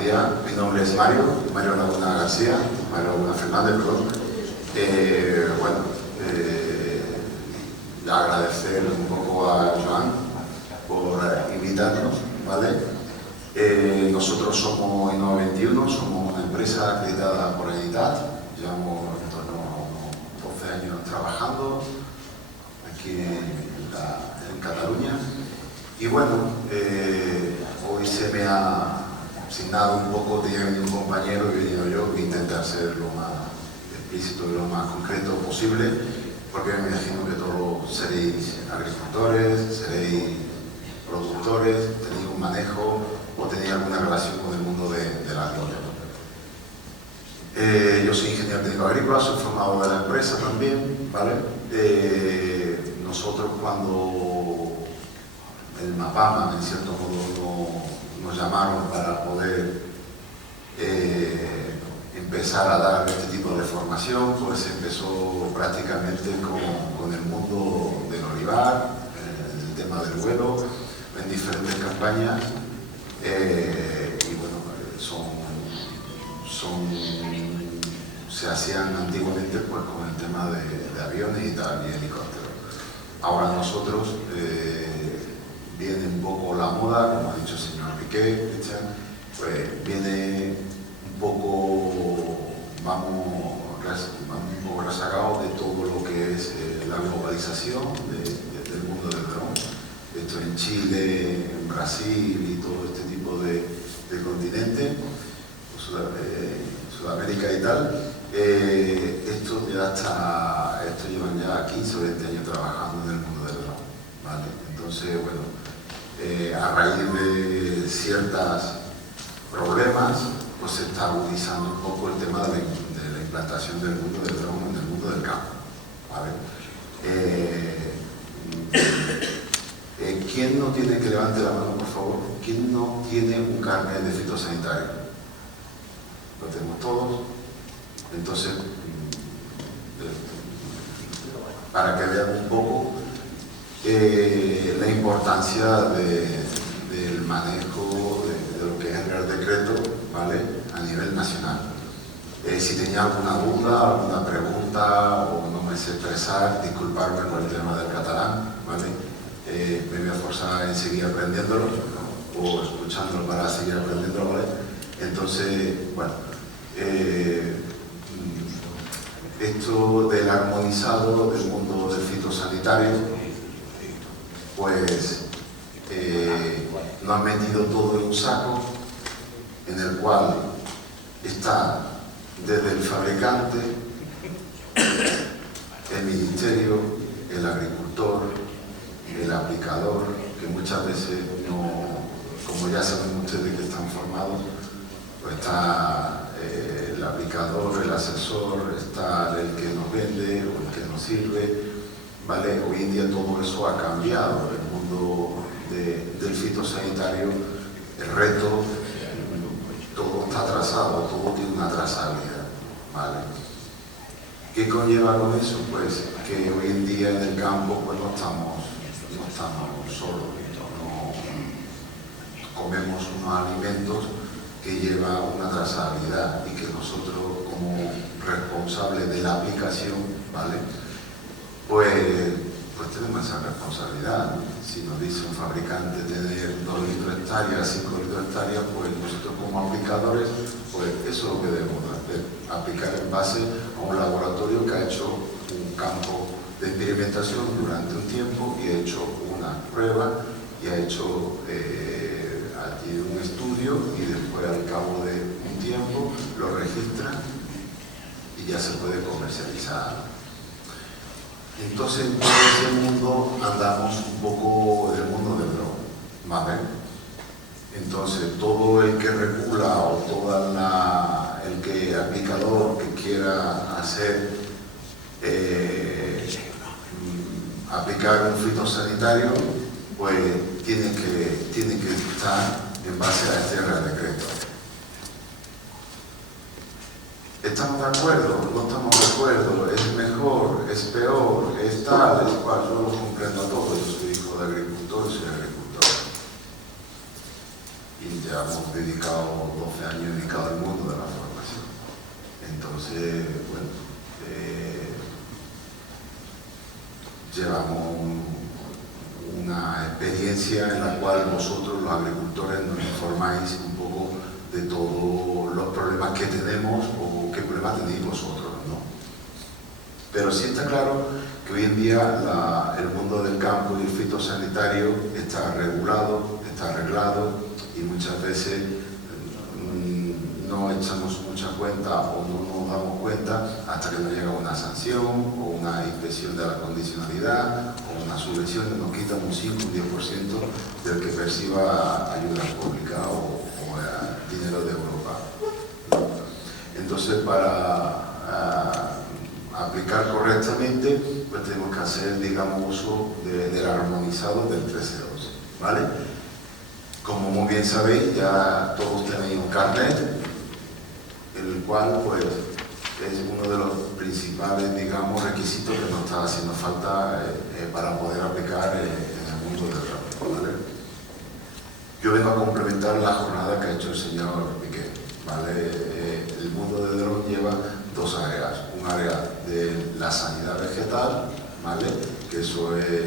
días, mi nombre es Mario Laguna García, Mario Laguna Fernández, perdón. Agradecer un poco a Joan por invitarnos, ¿vale? Nosotros somos Innova21, somos una empresa acreditada por Enitat, llevamos en torno a unos 12 años trabajando aquí en Cataluña. Y bueno, hoy se me ha asignado un poco, tenía venido un compañero y he venido yo, que intenta ser lo más explícito y lo más concreto posible, porque me imagino que todos seréis agricultores, seréis productores, tenéis un manejo o tenéis alguna relación con el mundo de la agricultura. Yo soy ingeniero técnico agrícola, soy formado de la empresa también, ¿vale? Nosotros cuando el MAPAMA, en cierto modo, nos llamaron para poder empezar a dar este tipo de formación, pues empezó prácticamente con el mundo del olivar, el tema del vuelo, en diferentes campañas, y bueno, se hacían antiguamente pues con el tema de aviones y tal, y helicópteros. Ahora nosotros, viene un poco la moda, como ha dicho el señor Piqué, Cristian, pues viene un poco, vamos un poco rezagados de todo lo que es la globalización del mundo del dron. Esto en Chile, en Brasil y todo este tipo de continentes, Sudamérica y tal. Esto llevan ya 15 o 20 años trabajando en el mundo del dron, ¿vale? Entonces, bueno, a raíz de ciertos problemas, pues se está agudizando un poco el tema de la implantación del mundo del dron en el mundo del campo, ¿vale? ¿Quién no tiene, que levante la mano por favor, quién no tiene un carnet de fitosanitario? Lo tenemos todos. Entonces, para que vean un poco la importancia del manejo de lo que es el Real Decreto, ¿vale?, a nivel nacional. Si tenía alguna duda, alguna pregunta o no me sé expresar, disculparme por el tema del catalán, ¿vale? Me voy a forzar en seguir aprendiéndolo, ¿no?, o escuchándolo para seguir aprendiéndolo, ¿vale? Entonces, bueno, esto del armonizado del mundo del fitosanitario, pues nos han metido todo en un saco en el cual está desde el fabricante, el ministerio, el agricultor, el aplicador, que muchas veces no, como ya saben ustedes que están formados, pues está el aplicador, el asesor, está el que nos vende o el que nos sirve, ¿vale? Hoy en día todo eso ha cambiado, el mundo del fitosanitario, el reto, todo está atrasado, todo tiene una trazabilidad, ¿vale? ¿Qué conlleva con eso? Pues que hoy en día en el campo pues no estamos solos, no comemos unos alimentos que llevan una trazabilidad y que nosotros como responsables de la aplicación, ¿vale?, pues tenemos esa responsabilidad, ¿no? Si nos dice un fabricante tener 2 litros hectáreas, 5 litros hectáreas, pues nosotros como aplicadores, pues eso es lo que debemos hacer, aplicar en base a un laboratorio que ha hecho un campo de experimentación durante un tiempo y ha hecho una prueba y ha hecho allí un estudio y después al cabo de un tiempo lo registra y ya se puede comercializar. Entonces en todo ese mundo andamos un poco en el mundo del dron, ¿vale? Entonces todo el que regula o el que aplicador que quiera hacer aplicar un fitosanitario, pues tiene que estar en base a este Real Decreto. ¿Estamos de acuerdo? ¿No estamos de acuerdo? ¿Es mejor? ¿Es peor? ¿Es tal? ¿Es cual? Yo lo comprendo todo. Yo soy hijo de agricultor y soy agricultor. y ya hemos dedicado 12 años dedicados al mundo de la formación. Entonces, bueno, llevamos una experiencia en la cual vosotros, los agricultores, nos informáis un poco de todos los problemas que tenemos o qué problemas tenéis vosotros, ¿no? Pero sí está claro que hoy en día el mundo del campo y el fitosanitario está regulado, está arreglado, y muchas veces no echamos mucha cuenta o no nos damos cuenta hasta que nos llega una sanción o una inspección de la condicionalidad o una subvención que nos quitan un 5 o un 10% del que perciba ayuda pública o dinero de Europa, ¿no? Entonces, para aplicar correctamente, pues tenemos que hacer, digamos, uso del armonizado del 1312, ¿vale? Como muy bien sabéis, ya todos tenéis un carnet, el cual pues es uno de los principales, digamos, requisitos que nos está haciendo falta para poder aplicar en el mundo del campo, ¿vale? Yo vengo a complementar la jornada que ha hecho el señor Piqué, ¿vale? El mundo de dron lleva dos áreas, un área de la sanidad vegetal, ¿vale? Que eso es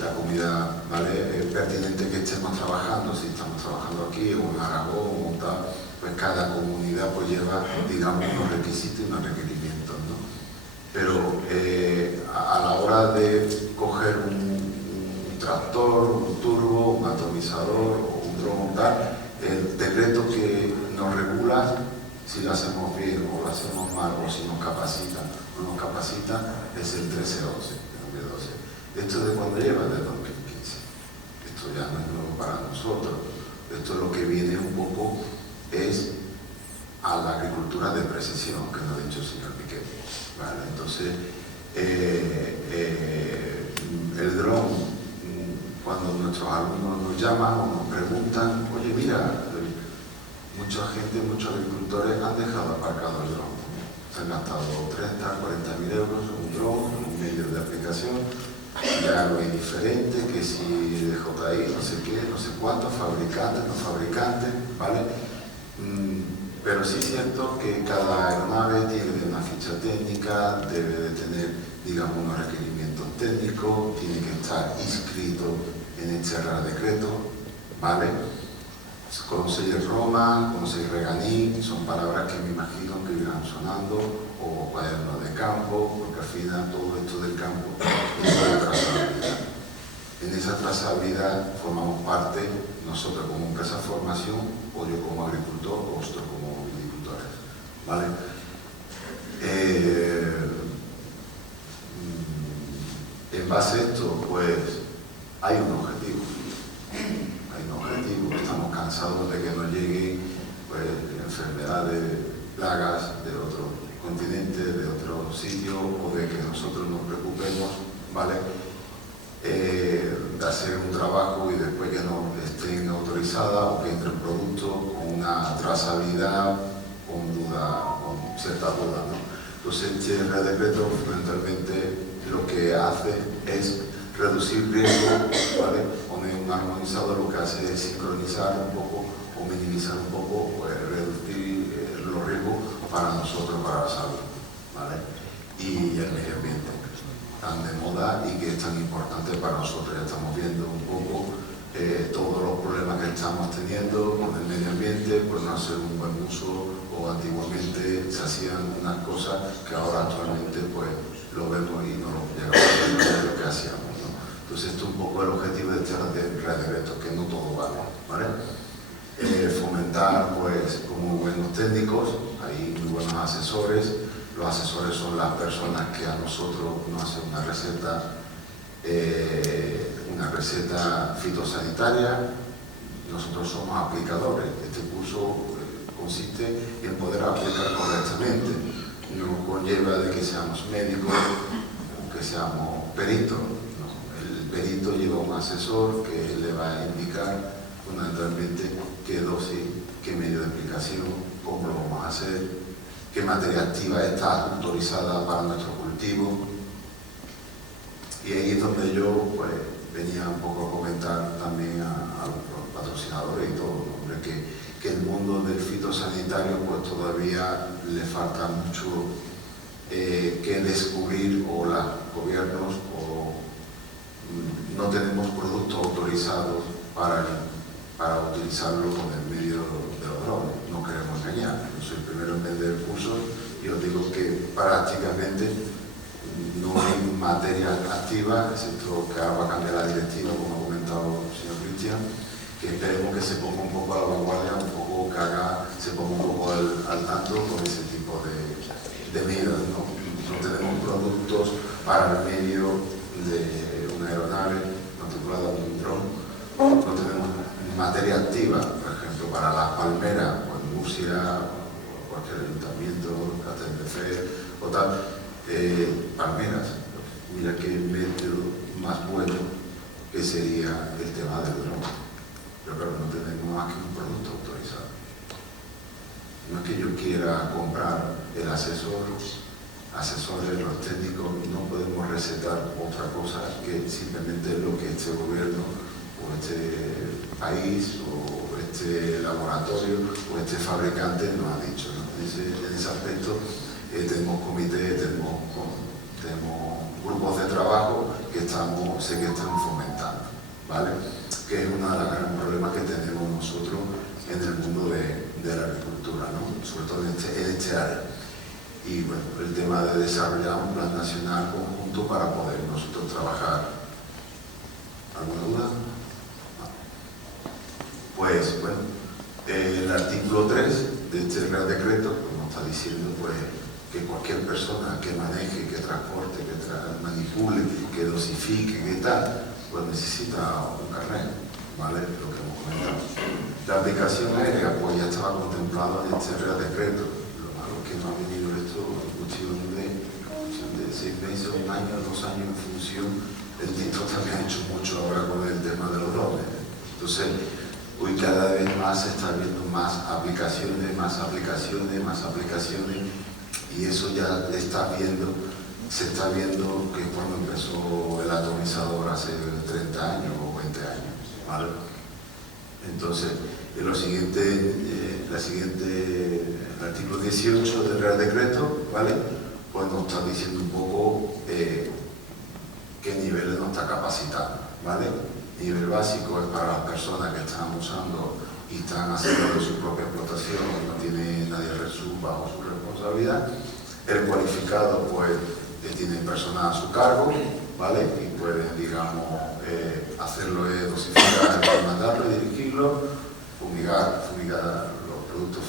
la comida, ¿vale? Es pertinente que estemos trabajando, si estamos trabajando aquí o en Aragón o tal, pues cada comunidad pues lleva, digamos, unos requisitos y unos requerimientos, ¿no? Pero a la hora de coger un tractor, un turbo, un atomizador o un dron tal, el decreto que nos regula si lo hacemos bien o lo hacemos mal o si nos capacita o no nos capacita es el 1311, el número 12. Esto de cuando lleva, del 2015. Esto ya no es nuevo para nosotros. Esto lo que viene un poco es a la agricultura de precisión, que nos ha dicho el señor Piqué, ¿vale? Entonces, el dron, cuando nuestros alumnos nos llaman o nos preguntan, oye, mira, mucha gente, muchos agricultores han dejado aparcado el dron. Se han gastado 30, 40.000 euros en un dron, en un medio de aplicación. Ya lo es diferente, que si DJI, no sé qué, no sé cuántos, fabricantes, no fabricantes, ¿vale? Pero sí es cierto que cada aeronave tiene una ficha técnica, debe de tener, digamos, unos requerimientos técnicos, tiene que estar inscrito en este Real Decreto, ¿vale? Consello Roma, Consello Reganí, son palabras que me imagino que irán sonando, o cuadernos de campo, porque al final todo esto del campo es una trazabilidad. En esa trazabilidad formamos parte nosotros como empresa de formación, o yo como agricultor, o vosotros como agricultores, ¿vale? En base a esto, pues, hay un objetivo. Estamos cansados de que nos lleguen pues, enfermedades, plagas de otros continentes, de otros sitios, o de que nosotros nos preocupemos, ¿vale? De hacer un trabajo y después que no estén autorizadas o que entren productos con una trazabilidad, con duda, con cierta duda, ¿no? Entonces, este Real Decreto fundamentalmente lo que hace es reducir riesgo, ¿vale? Poner un armonizador lo que hace es sincronizar un poco o minimizar un poco, pues, reducir los riesgos para nosotros, para la salud, ¿vale? Y el medio ambiente, tan de moda y que es tan importante para nosotros. Ya estamos viendo un poco todos los problemas que estamos teniendo con el medio ambiente por no hacer un buen uso, o antiguamente se hacían unas cosas que ahora actualmente pues lo vemos y no lo llegamos a ver lo que hacíamos, ¿no? Entonces esto es un poco el objetivo de este Real Decreto, que no todo vale, ¿vale? Fomentar pues como buenos técnicos, hay muy buenos asesores. Los asesores son las personas que a nosotros nos hacen una receta fitosanitaria. Nosotros somos aplicadores. Este curso consiste en poder aplicar correctamente. No conlleva de que seamos médicos o que seamos peritos, ¿no? El perito lleva un asesor que le va a indicar fundamentalmente qué dosis, qué medio de aplicación, cómo lo vamos a hacer, qué materia activa está autorizada para nuestro cultivo. Y ahí es donde yo pues, venía un poco a comentar también a los fitosanitario pues todavía le falta mucho que descubrir, o los gobiernos no tenemos productos autorizados para utilizarlo con el medio de los drones. No queremos engañar. Yo soy el primero en vender cursos y os digo que prácticamente no hay materia activa, excepto que ahora va a cambiar la directiva, como ha comentado el señor Cristian, que esperemos que se ponga un poco a la vanguardia, un poco que se ponga un poco al tanto con ese tipo de medidas, ¿no? No tenemos productos para el medio de una aeronave matriculada con un dron, no tenemos materia activa, por ejemplo, para las palmeras, o en Murcia, o cualquier ayuntamiento, KTMF o tal, palmeras. Mira qué método más bueno que sería el tema del dron. Pero claro, no tenemos más que un producto autorizado. No es que yo quiera comprar el asesores, los técnicos, no podemos recetar otra cosa que simplemente lo que este gobierno o este país o este laboratorio o este fabricante nos ha dicho, ¿no? En ese aspecto tenemos comités, tenemos grupos de trabajo que sé que están fomentando, ¿vale? Que es uno de los grandes problemas que tenemos nosotros en el mundo de la agricultura, ¿no? Sobre todo en este área. Y bueno, el tema de desarrollar un plan nacional conjunto para poder nosotros trabajar. ¿Alguna duda? No. Pues bueno, el artículo 3 de este Real Decreto nos está diciendo pues que cualquier persona que maneje, que transporte, que manipule, que dosifique, que tal, pues necesita un carnet, ¿vale? Lo que hemos comentado. La aplicación aérea pues ya estaba contemplado en este Real Decreto. Lo malo es que no ha venido esto en cuestión de 6 meses, 1 año, 2 años en función. El TikTok también ha hecho mucho ahora con el tema de los drones. Entonces, hoy cada vez más se está viendo más aplicaciones, y eso ya se está viendo que cuando empezó el atomizador hace 30 años o 20 años, ¿vale? Entonces, el artículo 18 del Real Decreto, ¿vale? Pues nos está diciendo un poco qué niveles nos está capacitando, ¿vale? Nivel básico es para las personas que están usando y están haciendo su propia explotación, no tiene nadie bajo su responsabilidad. El cualificado, pues, tiene personas a su cargo, ¿vale? Y pueden, digamos, hacerlo, dosificar, mandarlo, dirigirlo, fumigar. Los productos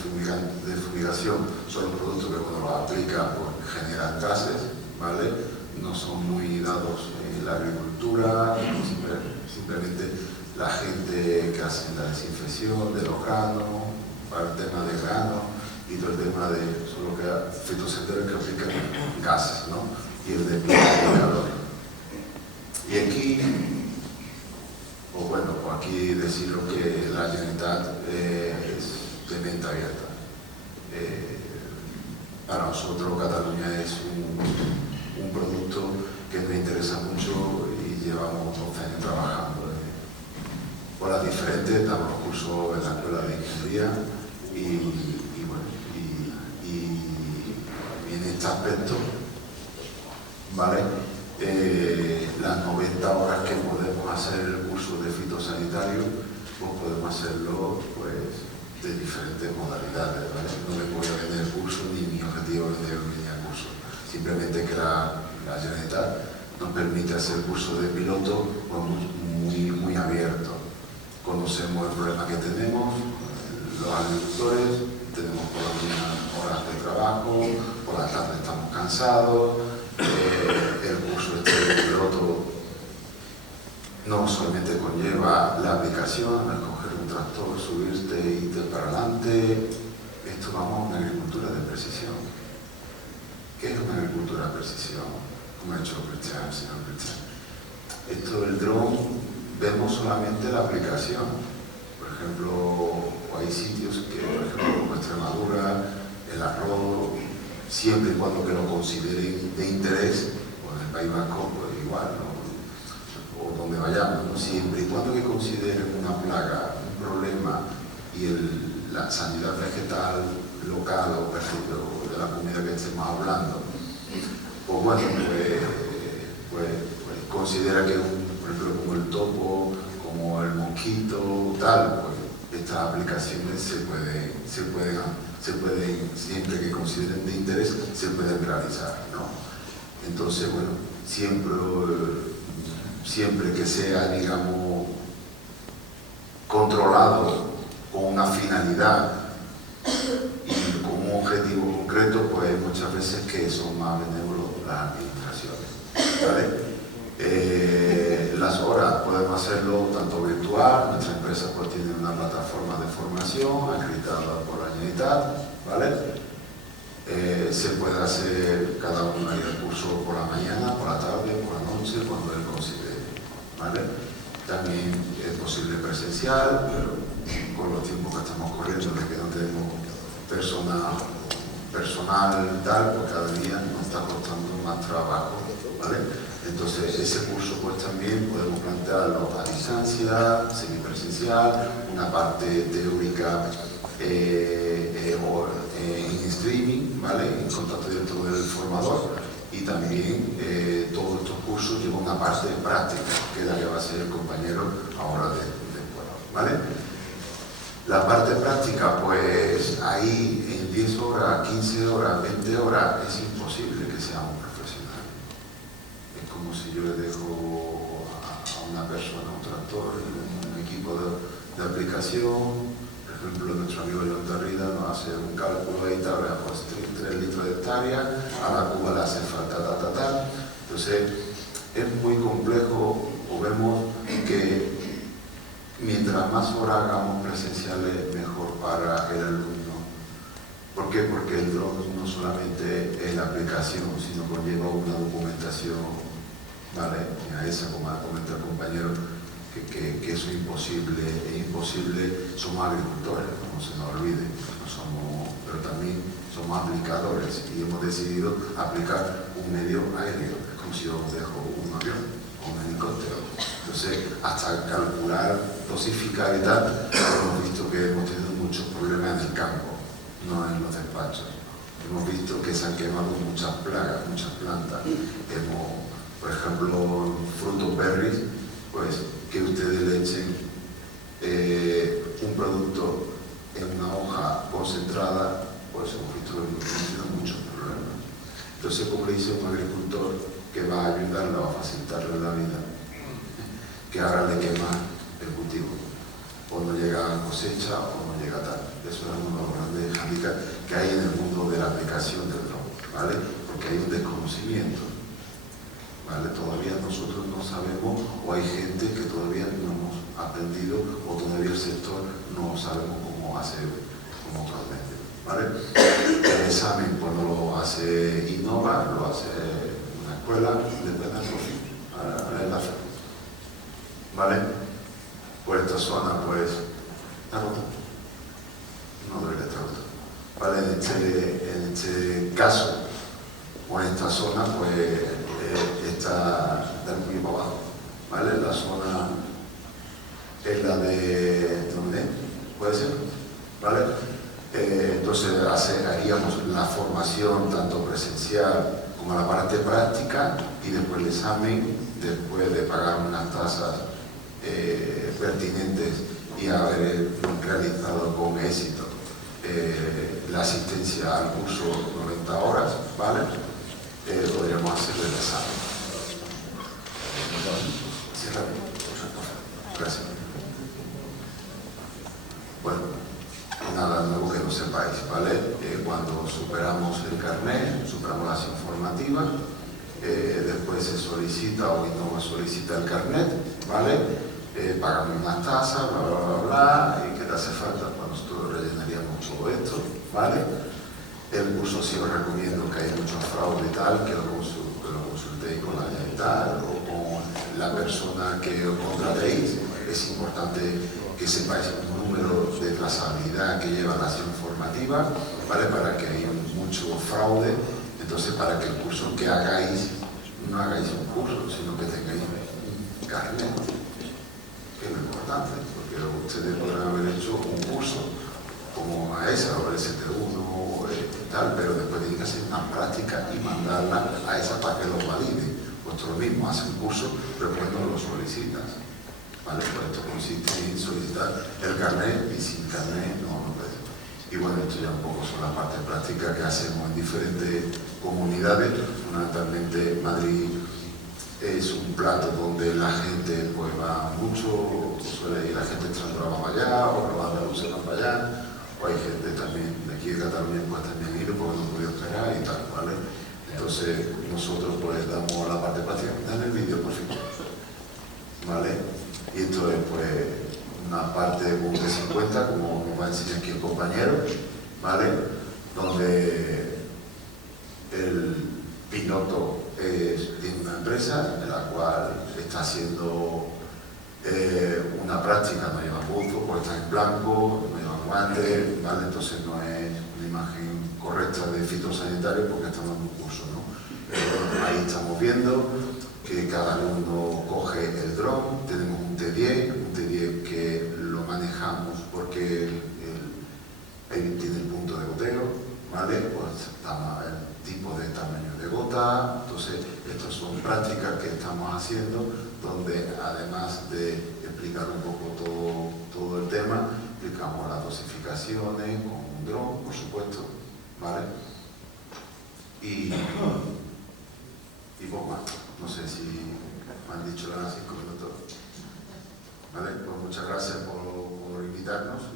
de fumigación son los productos que cuando los aplican pues, generan gases, ¿vale? No son muy dados en la agricultura, simplemente la gente que hace la desinfección de los granos, para el tema de granos y todo el tema de solo que fitosanitarios que aplican gases, ¿no? Y el de calor. Y aquí, pues bueno, pues aquí deciros que la Generalitat es de mente abierta. Para nosotros Cataluña es un producto que nos interesa mucho y llevamos 12 años trabajando por las diferentes, damos cursos en la Escuela de Ingeniería y bueno, y en este aspecto, ¿vale? Las 90 horas que podemos hacer el curso de fitosanitario, pues podemos hacerlo pues, de diferentes modalidades, ¿vale? No me voy a vender el curso ni mi objetivo es vender el curso, simplemente que la Generalitat nos permite hacer curso de piloto pues, muy abierto. Conocemos el problema que tenemos, los agricultores, tenemos por la mañana horas de trabajo, por la tarde estamos cansados, el curso de piloto no solamente conlleva la aplicación, al coger un tractor, subirte y irte para adelante. Esto vamos a una agricultura de precisión. ¿Qué es una agricultura de precisión? Como ha dicho Cristian, señor Cristian. Esto del dron, vemos solamente la aplicación. Por ejemplo, hay sitios que, por ejemplo, como Extremadura, el arroz, siempre y cuando que lo consideren de interés, o en el País Vasco, pues igual, ¿no? O donde vayamos, ¿no? Siempre y cuando que consideren una plaga, un problema y la sanidad vegetal local o de la comunidad que estemos hablando, pues bueno, pues considera que, por ejemplo, como el topo, como el mosquito, tal, pues estas aplicaciones se pueden, siempre que consideren de interés, se pueden realizar, ¿no? Entonces, bueno, siempre que sea, digamos, controlado con una finalidad y con un objetivo concreto, pues muchas veces que son más benévolos las administraciones, ¿vale? Las horas podemos hacerlo tanto virtual, nuestra empresa pues tiene una plataforma de formación acreditada por la Generalitat, ¿vale? Se puede hacer cada uno el curso por la mañana, por la tarde, por la noche, cuando él considere, ¿vale? También es posible presencial, pero con los tiempos que estamos corriendo, de que no tenemos personal tal, pues cada día nos está costando más trabajo, ¿vale? Entonces ese curso pues también podemos plantearlo a distancia, semipresencial, una parte teórica en streaming, ¿vale? En contacto directo del formador, y también todos estos cursos llevan una parte práctica, que es la que va a ser el compañero ahora después, ¿vale? La parte práctica, pues ahí en 10 horas, 15 horas, 20 horas es imposible que seamos profesionales. Es como si yo le dejo a una persona un tractor y un equipo de aplicación. Por ejemplo, nuestro amigo León Tarrida nos hace un cálculo ahí, pues 3 litros de hectárea, a la Cuba le hace falta tal. Entonces, es muy complejo, o vemos que mientras más horas hagamos presenciales, mejor para el alumno. ¿Por qué? Porque el drone no solamente es la aplicación, sino conlleva una documentación, ¿vale? Y a esa, como ha comentado el compañero, que eso es imposible, somos agricultores, no se nos olvide, pero también somos aplicadores y hemos decidido aplicar un medio aéreo, es como si yo dejo un avión o un helicóptero. Entonces, hasta calcular, dosificar y tal, hemos visto que hemos tenido muchos problemas en el campo, no en los despachos. Hemos visto que se han quemado muchas plagas, muchas plantas. Por ejemplo, frutos berries, pues que ustedes le echen un producto en una hoja concentrada, pues hemos visto que hemos tenido muchos problemas. Entonces, como le dice un agricultor que va a ayudarlo, a facilitarle la vida, que ahora le quema el cultivo, o no llega a cosecha o no llega a tal. Eso es uno de los grandes handicaps que hay en el mundo de la aplicación del drone, ¿vale? Porque hay un desconocimiento, ¿vale? Todavía nosotros no sabemos, o hay gente que todavía no hemos aprendido, o todavía el sector no sabemos cómo hacer como actualmente, ¿vale? El examen, pues no lo hace Innova, lo hace una escuela, depende del profil, ¿vale? Por esta zona, pues, ¿está rota? No debería estar rota, ¿vale? En este caso, o en esta zona, pues, está del muy para abajo, ¿vale? La zona es la de ¿dónde? ¿Puede ser? ¿Vale? Entonces haríamos la formación tanto presencial como la parte práctica y después el examen, después de pagar unas tasas pertinentes y haber realizado con éxito la asistencia al curso 90 horas, ¿vale? Podríamos hacer el examen. Cierra. Gracias. Bueno, nada nuevo que no sepáis, ¿vale? Cuando superamos el carnet, superamos las informativas, después se solicita o Innova solicita el carnet, ¿vale? Pagamos unas tasas, bla, bla, bla, bla, y ¿qué te hace falta? Pues nosotros rellenaríamos todo esto, ¿vale? El curso sí os recomiendo, que hay mucho fraude y tal, que lo consultéis con la Generalitat o con la persona que os contratéis. Es importante que sepáis el número de trazabilidad que lleva la acción formativa, ¿vale? Para que haya mucho fraude. Entonces, para que el curso que hagáis, no hagáis un curso, sino que tengáis un carnet, que es lo importante, porque ustedes podrán haber hecho un curso como la ESA o el ST1 tal, pero después tienen que hacer una práctica y mandarla a esa para que lo valide. Pues lo mismo, hace un curso, pero después no lo solicitas. ¿Vale? Pues esto consiste en solicitar el carnet y sin carnet no puede. Y bueno, esto ya un poco son las partes prácticas que hacemos en diferentes comunidades. Fundamentalmente Madrid es un plato donde la gente pues va mucho, suele ir la gente extranjera va para allá, o los andaluces van para allá, o hay gente también de aquí de Cataluña pues también ir porque no podía esperar y tal, ¿vale? Entonces nosotros pues damos la parte práctica. Dan el vídeo, por favor. ¿Vale? Y esto es pues una parte de 50, como nos va a enseñar aquí el compañero, ¿vale? Donde el piloto tiene una empresa en la cual está haciendo una práctica, no lleva buzo, pues está en blanco, no lleva guantes, ¿vale? Entonces no es una imagen correcta de fitosanitario porque estamos en un curso, ¿no? Ahí estamos viendo que cada alumno coge el dron, tenemos un T10 que lo manejamos porque él tiene el punto de goteo, ¿vale? Pues está el tipo de tamaño de gota. Entonces estas son prácticas que estamos haciendo donde además de explicar un poco todo el tema, explicamos las dosificaciones con un dron, por supuesto, ¿vale? Y poco más. No sé si me han dicho las 5 minutos. ¿Vale? Pues muchas gracias por invitarnos.